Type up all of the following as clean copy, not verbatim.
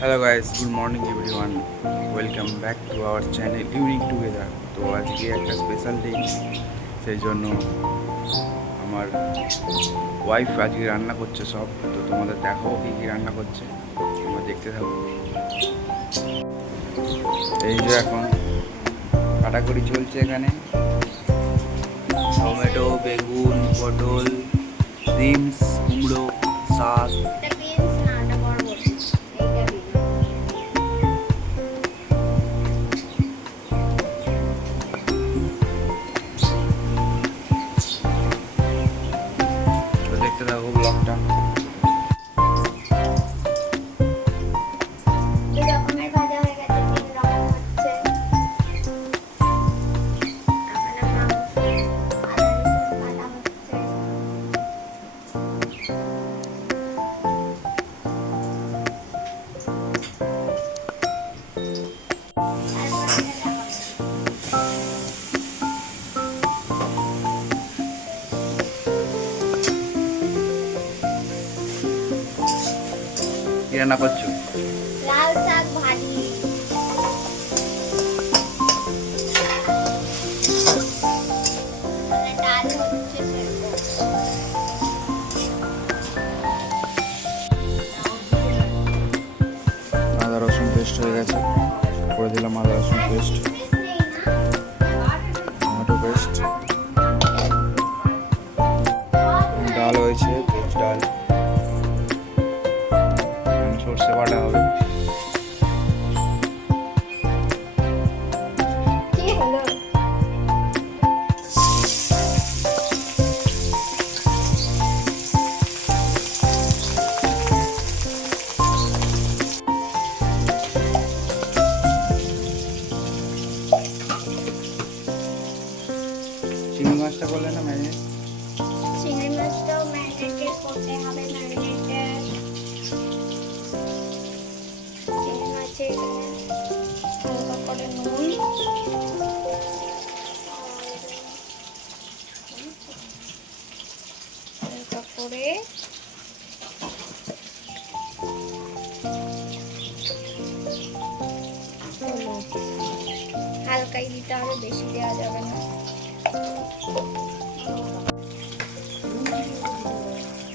Hello guys, good morning everyone. Welcome back to our channel unique together. তো আজকে একটা special day, সেই জন্য আমার ওয়াইফ আজকে রান্না করছে সব। তো তোমাদের দেখাবো কী কী রান্না করছে, তোমরা দেখতে থাকো। এই যে এখন কাটাকুটি চলছে এখানে, টমেটো, বেগুন, পটল, বিনস, কুমড়ো, শাক। তো দেখতে থাকো ব্লগটা। কি রান্না করছো? লাল শাক ভাজি। ডাল হচ্ছে সেরকম। আদা রসুন পেস্ট হয়ে গেছে, করে দিলাম আদা রসুন পেস্ট, টমেটো পেস্ট। ডাল হয়েছে, ভেজ ডাল, সর্ষে বাটা হবে। কি হলো? চিংড়ি মাছটা করলে না ম্যারিনেট? চিংড়ি মাছটাও ম্যারিনেটেড করতে হবে। ম্যারিনেটেড চিংড়ি মাছে হালকা করে নুন হালকা করে হলুদ হালকাই দিতে হবে, বেশি দেওয়া যাবে না।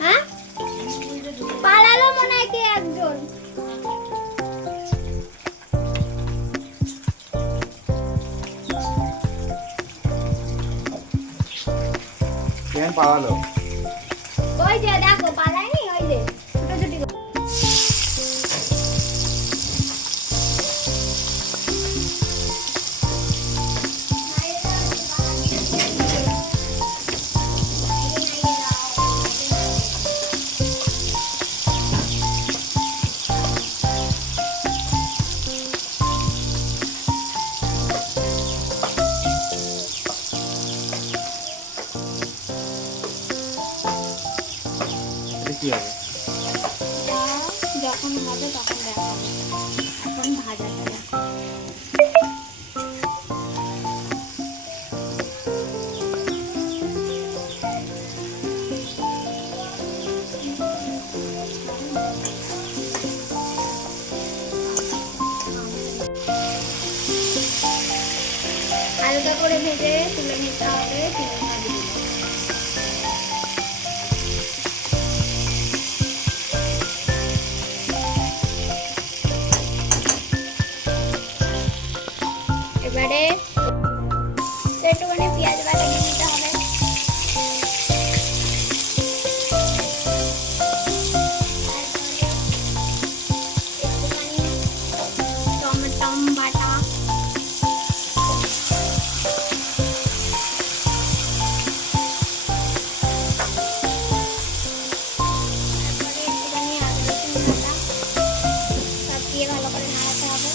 হ্যাঁ, পালালো মনে হয় কে একজন। কেন পালালো? ওই যে দেখো পালায়নি, ওই যে ছোটাছুটি এটা কি হবে? যখন হবে তখন দেখাবো। এখন ভাজাটা দেখো। হালকা করে ভেজে তুলে নিতে হবে চিংড়ি মাছগুলো। এবারে একটুখানি পেঁয়াজ বাটা দিয়ে দিতে হবে। একটুখানি টমেটো বাটা, তারপরে একটুখানি আদা রসুন বাটা, সব দিয়ে ভালো করে নাড়াতে হবে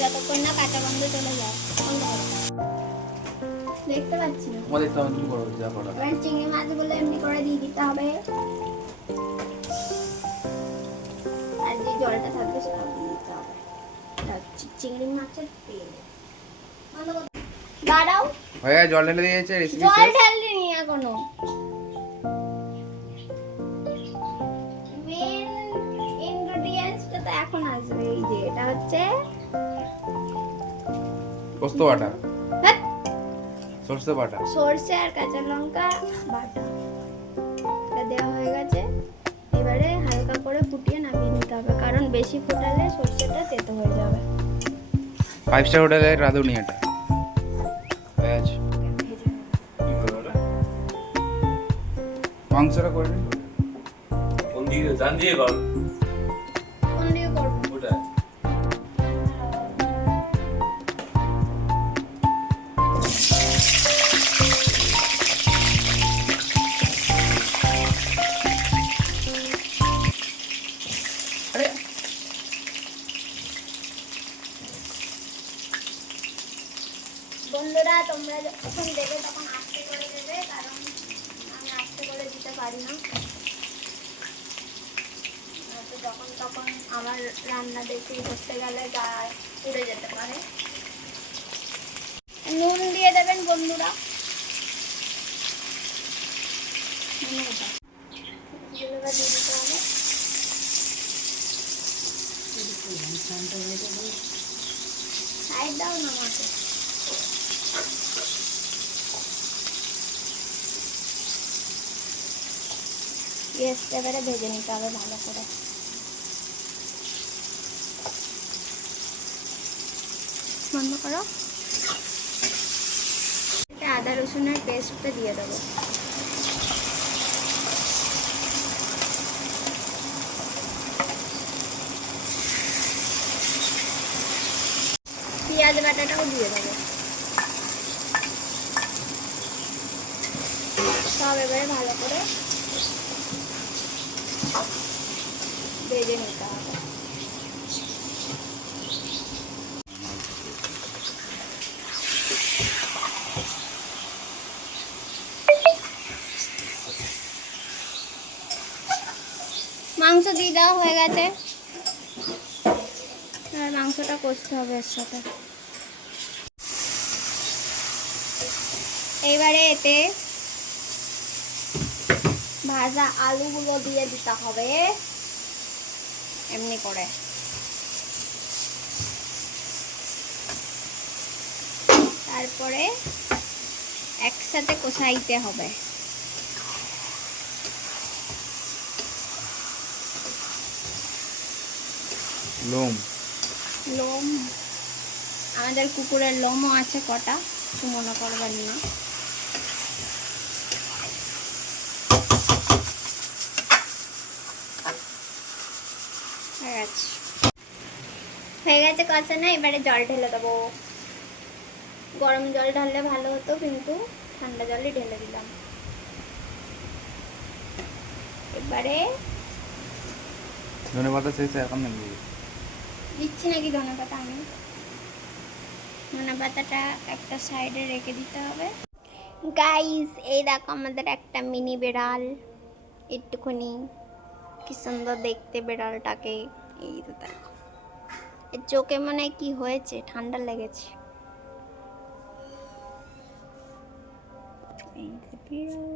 যতক্ষণ না কাঁচা গন্ধ চলে যায়। বন্ধ করো। দেখতে পাচ্ছি না। আমাদের তো তুমি করো, যা করো। এবার চিংড়ি মাছগুলো এমনি করে দিয়ে দিতে হবে, আর যে জলটা থাকবে সেটা দিয়ে দিতে হবে। চিংড়ি মাছের তেল দাঁড়াও, হয়ে গেছে, জল ঢেলে দিয়েছে, রেসিপি জল শেষ। ঢালিনি এখনো। মেন এখন আসবে। এই যে এটা হচ্ছে পোস্ত বাটা, হ্যাঁ, সরষে বাটা। সর্ষে আর কাঁচা লঙ্কা বাটা। এটা দেওয়া হয়ে গেছে। এবারে হালকা করে ফুটিয়ে নামিয়ে নিতে হবে, কারণ বেশি ফোটালে সর্ষেটা তেতো হয়ে যাবে। 5 স্টার হোটেলের রাঁধুনি এটা। ব্যাস, ভেজে নেব। মাংসটা করে নিন। কোন দিকে জান দিয়ে কর কোন দিয়ে করবো? ওটা আরে বন্ধুরা, তোমরা যখন দেবে তখন আস্তে করে দেবে, কারণ আমি আস্তে করে দিতে পারি না। তো যখন তখন আমার রান্না দেখে করতে গেলে গা পুড়ে যেতে পারে। নুন দিয়ে দেবেন বন্ধুরা। এগুলো এবার দিয়ে দিতে হবে। সাইড দাও না আমাকে। পেঁয়াজটা এবারে ভেজে নিতে হবে ভালো করে। বন্ধ করো। এটা আদা রসুনের পেস্টটা দিয়ে দেবো। পেঁয়াজ বাটাটাও দিয়ে দেবো। সব এবারে ভালো করে ভেজে নিতে হবে। মাংস দিয়ে দেওয়া হয়ে গেছে। আর মাংসটা কষতে হবে এর সাথে। এবারে এতে ভাজা আলুগুলো দিয়ে দিতে হবে এমনি করে। তারপরে একসাথে কষাইতে হবে। লোম, লোম, আমাদের কুকুরের লোমও আছে কটা, কিছু মনে করবেন না। হয়ে গেছে কষানো। এবারে জল ঢেলে দেবো। গরম জল ঢাললে ভালো হতো, কিন্তু ঠান্ডা জলই ঢেলে দিলাম। এবারে ধনেপাতা শেষে এখন নামিয়ে দিই। দিচ্ছি নাকি ধনেপাতা? আমি ধনেপাতাটা একটা সাইডে রেখে দিতে হবে। গাইস, এই দেখো আমাদের একটা মিনি বেড়াল, একটুখানি কি সুন্দর দেখতে বেড়ালটাকে। এই তো দেখো, এর চোখে মনে হয় কি হয়েছে, ঠান্ডা লেগেছে। এই যে বিড়াল।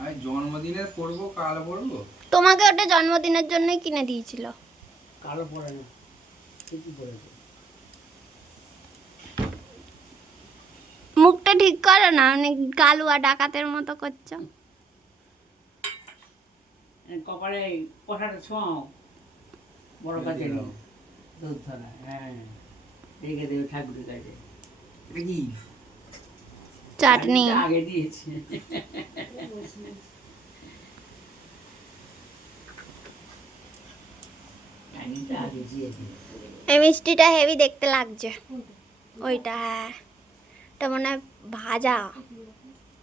আমি জন্মদিনে পরবো, কাল পরবো। তোমাকে ওটা জন্মদিনের জন্যই কিনে দিয়েছিল। কালো পড়ে না, ঠিকই পড়েছে। মুখটা ঠিক করো না, অনেক গালুয়া ডাকাতের মতো করছো। কপালে কষাটা ছোঁয়াও, বড় কাছে দুধ ধরা। হ্যাঁ, রেখে দেবে ঠাকুরের কাছে। এটা কি? চাটনি। আমি তো আগে দিয়েছি। আমি তো আগে দিয়েছি। এই মিষ্টিটা হেভি দেখতে লাগছে। ওইটা হ্যাঁ, এটা মনে হয় ভাজা।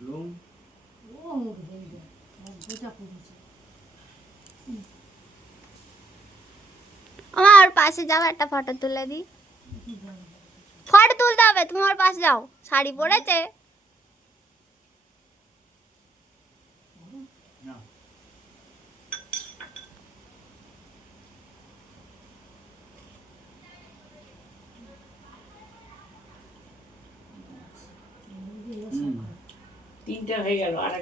লোম। আমার পাশে যাও, একটা ফটো তুলে দিই। ফটো তুলতে হবে, তুমি ওর পাশে যাও। শাড়ি পরেছে। না, তিনটা হয়ে গেল, আর